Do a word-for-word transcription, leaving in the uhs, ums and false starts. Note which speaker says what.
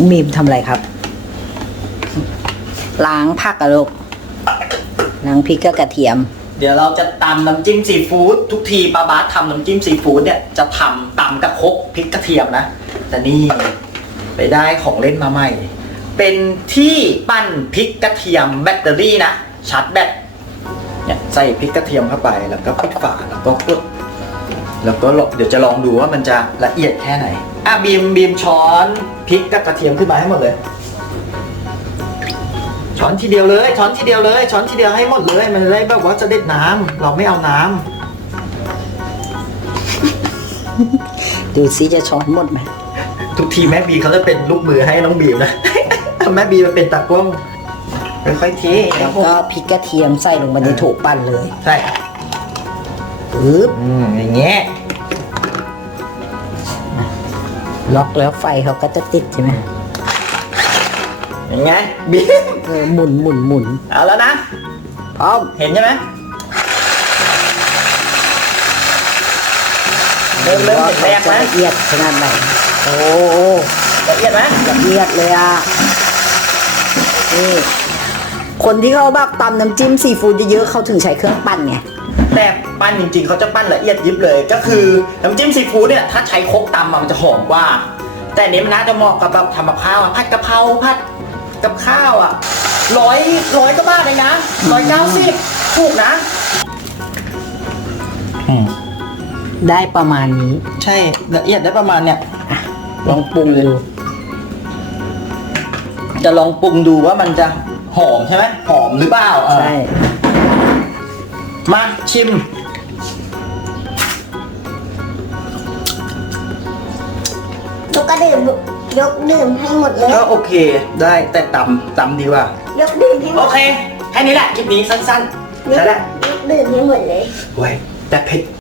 Speaker 1: องบีมทำอะไรครับล้างผักอะลูกล้างพริกกับกระเทียม
Speaker 2: เดี๋ยวเราจะตำน้ำจิ้มซีฟู้ดทุกทีป้าบาสทำน้ำจิ้มซีฟู้ดเนี่ยจะทำตำกับครกพริกกระเทียมนะแต่นี่ไปได้ของเล่นมาใหม่เป็นที่ปั้นพริกกระเทียมแบตเตอรี่นะชาร์จแบตเนี่ยใส่พริกกระเทียมเข้าไปแล้วก็ปิดฝาแล้วก็กดแล้วก็เดี๋ยวจะลองดูว่ามันจะละเอียดแค่ไหนอ่ะบีมบีมช้อนพริกกับกระเทียมขึ้นมาให้หมดเลยช้อนทีเดียวเลยช้อนทีเดียวเลยช้อนทีเดียวให้หมดเลยมันจะได้แบบว่าจะเด็ดน้ำเราไม่เอาน้
Speaker 1: ำ ดูซิจะช้อนหมดไหม
Speaker 2: ทุกทีแม่บีเขาจะเป็นลูกมือให้น้องบีมนะแม่บีมาเป็นตากล้องค่อยๆเท
Speaker 1: แล้วก็พริกกระเทียมใส่ลงไปในโถปั้นเลย
Speaker 2: ใช่
Speaker 1: ปึ๊บ
Speaker 2: อืมอย่างเงี้ย
Speaker 1: ล็อกแล้วไฟเขาก็จะติดใช่ไหม
Speaker 2: อย่างไงบีม
Speaker 1: เออหมุนหมุนหมุน
Speaker 2: เอาแล้วนะ
Speaker 1: พร้อม
Speaker 2: เห็นใช่ไหมเริ่มเริ่มเห็นแรงไหม
Speaker 1: ละเอียดขนาดไหนโอ้
Speaker 2: ละเอียดไหม
Speaker 1: ละเอียดเลยอ่ะนี่คนที่เขาแบบตำน้ำจิ้มซีฟู้ดเยอะๆเขาถึงใช้เครื่องปั้นไง
Speaker 2: แต่ปั้นจริงๆเขาจะปั้นละเอียดยิบเลยก็คือน้ำจิ้มซีฟู้ดเนี่ยถ้าใช้ครกตำมันจะหอมกว่าแต่นี้มันน่าจะเหมาะกับแบบทำกับข้าวผัดกะเพราผัดกับข้าวอ่ะร้อยร้อยก็บ้าเลยนะร้อยเก้าสิบถูกนะ
Speaker 1: ได้ประมาณนี้
Speaker 2: ใช่ละเอียดได้ประมาณเนี้ย
Speaker 1: ลองปรุงดู
Speaker 2: จะลองปรุงดูว่ามันจะหอมใช่ไหมหอมหรือเปล่า
Speaker 1: ใช่
Speaker 2: มาชิม
Speaker 3: ยกกระดื่มยกดื่มให้หมดเลย
Speaker 2: ก็โอเคได้แต่ตำตำดีกว่าย
Speaker 3: กดื่มให้หมด
Speaker 2: โอเคแค่นี้แหละคลิปนี้สั้นๆใช่แล้ว
Speaker 3: ยกดื่มให้หมดเลย
Speaker 2: เว้ยแต่เผ็ด